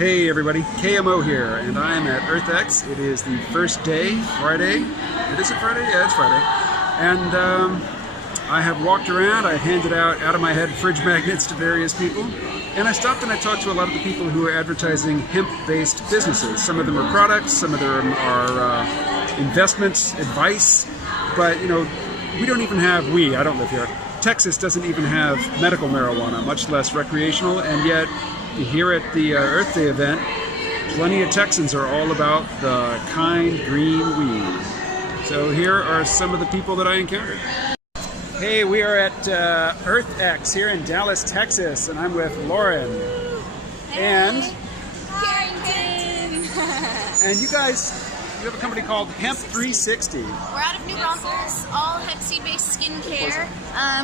Hey everybody, KMO here, and I'm at EarthX. It is the first day, Friday. Is it Friday? Yeah, it's Friday. And I have walked around, I've handed out of my head fridge magnets to various people, and I stopped and I talked to a lot of the people who are advertising hemp-based businesses. Some of them are products, some of them are investments, advice, but you know, I don't live here. Texas doesn't even have medical marijuana, much less recreational, and yet here at the Earth Day event, plenty of Texans are all about the kind green weed. So here are some of the people that I encountered. Hey, we are at EarthX here in Dallas, Texas, and I'm with Lauren. Hey. And Carrington. And you guys, you have a company called Hemp 360. We're out of New Braunfels, all hemp seed-based skincare.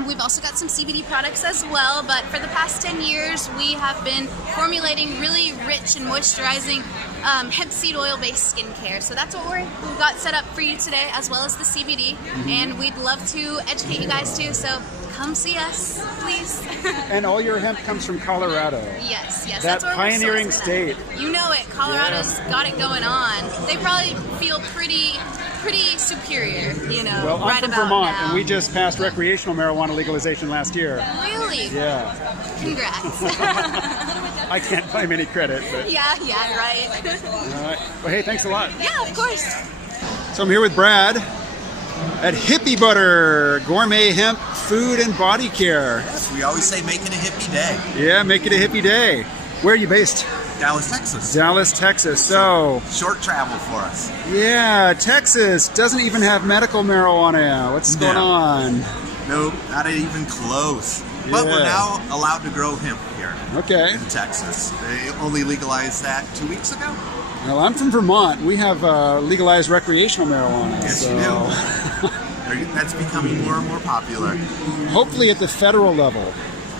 We've also got some CBD products as well, but for the past 10 years, we have been formulating really rich and moisturizing hemp seed oil-based skincare. So that's what we've got set up for you today, as well as the CBD. And we'd love to educate you guys too, so come see us, please. And all your hemp comes from Colorado. Yes, That that's where pioneering we're sourcing state. that. You know it, Colorado's got it going on. They probably feel pretty superior, you know, Well, I'm right from about Vermont, now. and we just passed recreational marijuana legalization last year. Really? Yeah. Congrats. I can't claim any credit, but... yeah, right. All right. Well, hey, thanks a lot. Yeah, of course. So I'm here with Brad at Hippie Butter, gourmet hemp, food and body care. Yes, we always say make it a hippie day. Yeah, make it a hippie day. Where are you based? Dallas, Texas. Dallas, Texas. So, Short travel for us. yeah, Texas doesn't even have medical marijuana. What's going No. on? Nope, not even close. But Yeah. we're now allowed to grow hemp here Okay. in Texas. They only legalized that 2 weeks ago. Well, I'm from Vermont. We have legalized recreational marijuana. Yes, so you do. That's becoming more and more popular. hopefully at the federal level.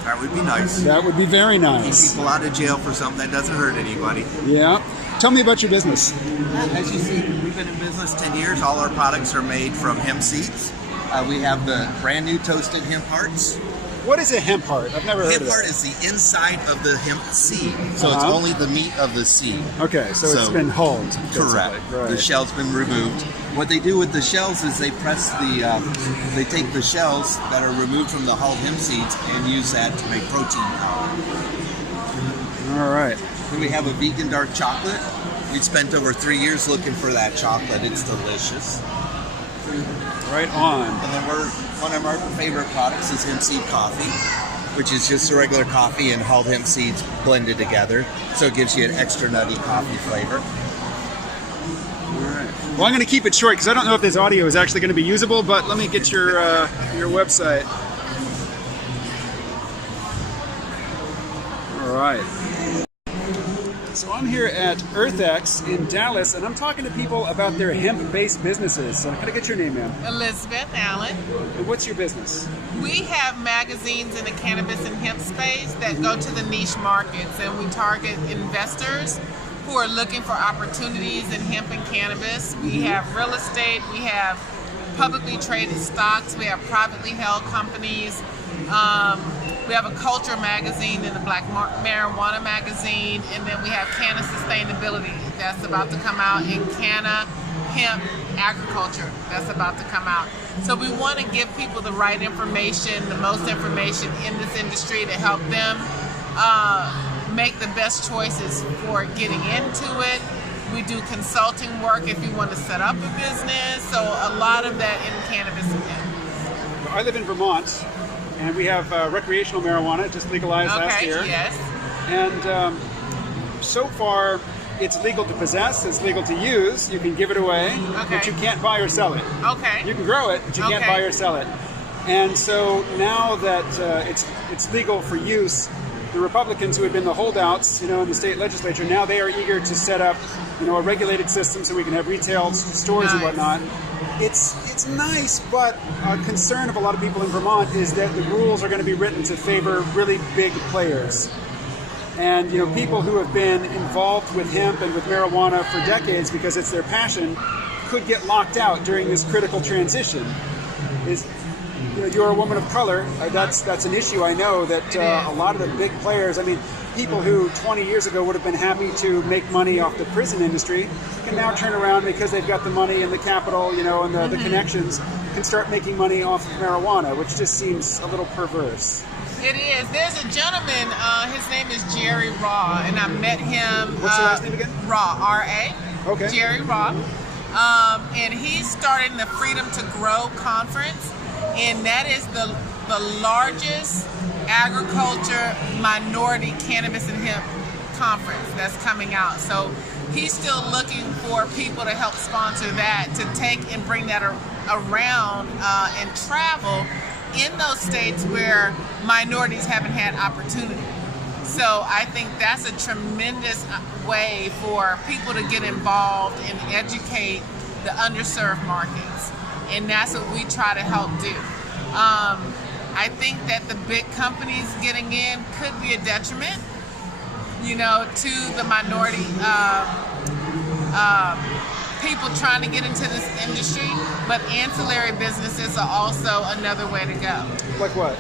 That would be nice. That would be very Keep nice. people out of jail for something that doesn't hurt anybody. Yeah. Tell me about your business. As you see, we've been in business 10 years. All our products are made from hemp seeds. We have the brand new toasted hemp hearts. What is a hemp heart? I've never heard Hemp of heart it. is the inside of the hemp seed, so it's Uh-huh. only the meat of the seed. Okay, so it's been hulled. Correct. basically. Right. The shell's been removed. What they do with the shells is they press they take the shells that are removed from the hulled hemp seeds and use that to make protein powder. All right. Then we have a vegan dark chocolate. We spent over 3 years looking for that chocolate. It's delicious. Right on. And then one of our favorite products is hemp seed coffee, which is just a regular coffee and hulled hemp seeds blended together. So it gives you an extra nutty coffee flavor. Well, I'm going to keep it short because I don't know if this audio is actually going to be usable, but let me get your website. All right. So I'm here at EarthX in Dallas, and I'm talking to people about their hemp-based businesses. So can I get your name, ma'am? Elizabeth Allen. And what's your business? We have magazines in the cannabis and hemp space that go to the niche markets, and we target investors who are looking for opportunities in hemp and cannabis. We have real estate, we have publicly traded stocks, we have privately held companies. We have a culture magazine and a black marijuana magazine, and then we have Canna Sustainability that's about to come out, and Canna Hemp Agriculture that's about to come out. So we want to give people the right information, the most information in this industry to help them make the best choices for getting into it. We do consulting work if you want to set up a business, so a lot of that in cannabis and hemp. I live in Vermont, and we have recreational marijuana just legalized last year. Yes. And so far, it's legal to possess, it's legal to use, you can give it away, but you can't buy or sell it. Okay. You can grow it, but you can't buy or sell it. And so now that it's legal for use, the Republicans who had been the holdouts, in the state legislature, now they are eager to set up, a regulated system so we can have retail stores and whatnot. It's nice, but a concern of a lot of people in Vermont is that the rules are going to be written to favor really big players. And people who have been involved with hemp and with marijuana for decades because it's their passion could get locked out during this critical transition. you're a woman of color. That's an issue. I know that a lot of the big players. I mean, people who 20 years ago would have been happy to make money off the prison industry can now turn around because they've got the money and the capital, and the connections, can start making money off of marijuana, which just seems a little perverse. It is. There's a gentleman, his name is Jerry Raw, and I met him. What's the last name again? Raw, R-A. Okay. Jerry Raw. And he's starting the Freedom to Grow conference, and that is the largest agriculture minority cannabis and hemp conference that's coming out. So he's still looking for people to help sponsor that, to take and bring that around and travel in those states where minorities haven't had opportunity. So I think that's a tremendous way for people to get involved and educate the underserved markets. And that's what we try to help do. I think that the big companies getting in could be a detriment, to the minority people trying to get into this industry, but ancillary businesses are also another way to go. Like what?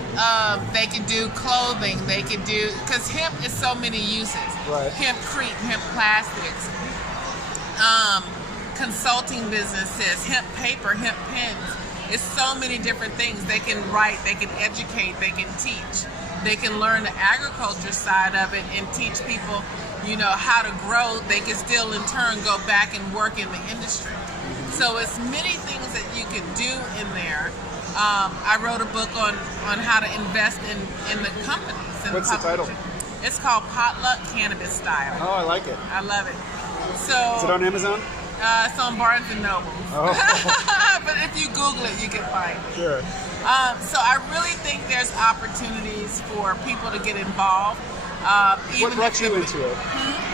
They could do clothing, they could do, because hemp is so many uses. Right. Hempcrete, hemp plastics, consulting businesses, hemp paper, hemp pens. It's so many different things. They can write, they can educate, they can teach. They can learn the agriculture side of it and teach people, how to grow. They can still in turn go back and work in the industry. So it's many things that you can do in there. I wrote a book on how to invest in the companies. What's the title? It's called Potluck Cannabis Style. Oh, I like it. I love it. So Is it on Amazon? It's on Barnes & Noble. Oh. But if you Google it, you can find it. Sure. So I really think there's opportunities for people to get involved. What brought you into it?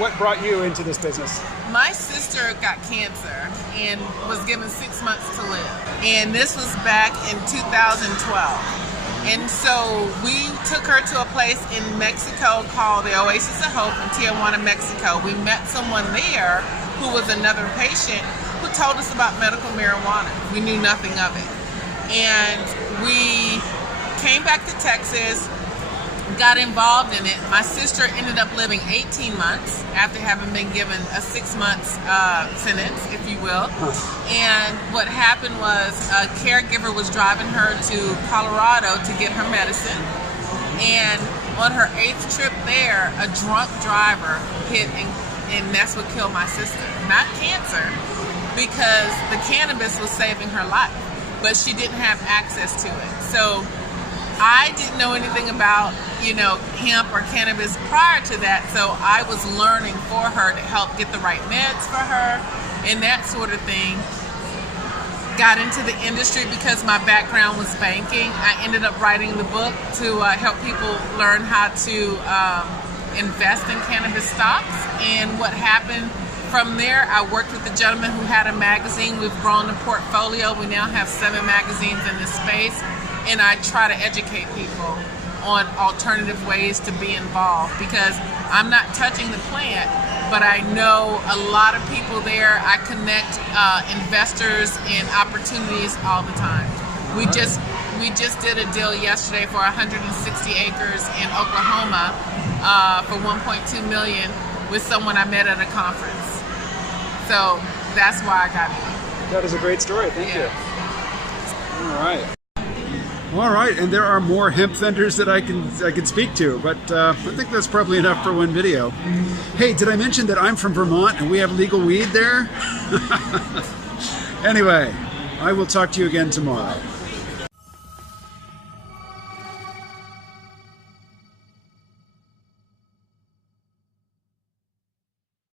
What brought you into this business? My sister got cancer and was given 6 months to live. And this was back in 2012. And so we took her to a place in Mexico called the Oasis of Hope in Tijuana, Mexico. We met someone there who was another patient who told us about medical marijuana. We knew nothing of it. And we came back to Texas, got involved in it. My sister ended up living 18 months after having been given a 6 months sentence, if you will. And what happened was a caregiver was driving her to Colorado to get her medicine. And on her 8th trip there, a drunk driver hit and that's what killed my sister. Not cancer, because the cannabis was saving her life, but she didn't have access to it. So I didn't know anything about, hemp or cannabis prior to that, so I was learning for her to help get the right meds for her and that sort of thing. Got into the industry because my background was banking. I ended up writing the book to help people learn how to invest in cannabis stocks. And what happened from there, I worked with a gentleman who had a magazine. We've grown the portfolio. We now have 7 magazines in this space. And I try to educate people on alternative ways to be involved, because I'm not touching the plant, but I know a lot of people there. I connect investors and opportunities all the time. We just did a deal yesterday for 160 acres in Oklahoma for $1.2 million with someone I met at a conference. So that's why I got it. That is a great story. Thank you. All right, and there are more hemp vendors that I can speak to, but I think that's probably enough for one video. Hey, did I mention that I'm from Vermont and we have legal weed there? Anyway, I will talk to you again tomorrow.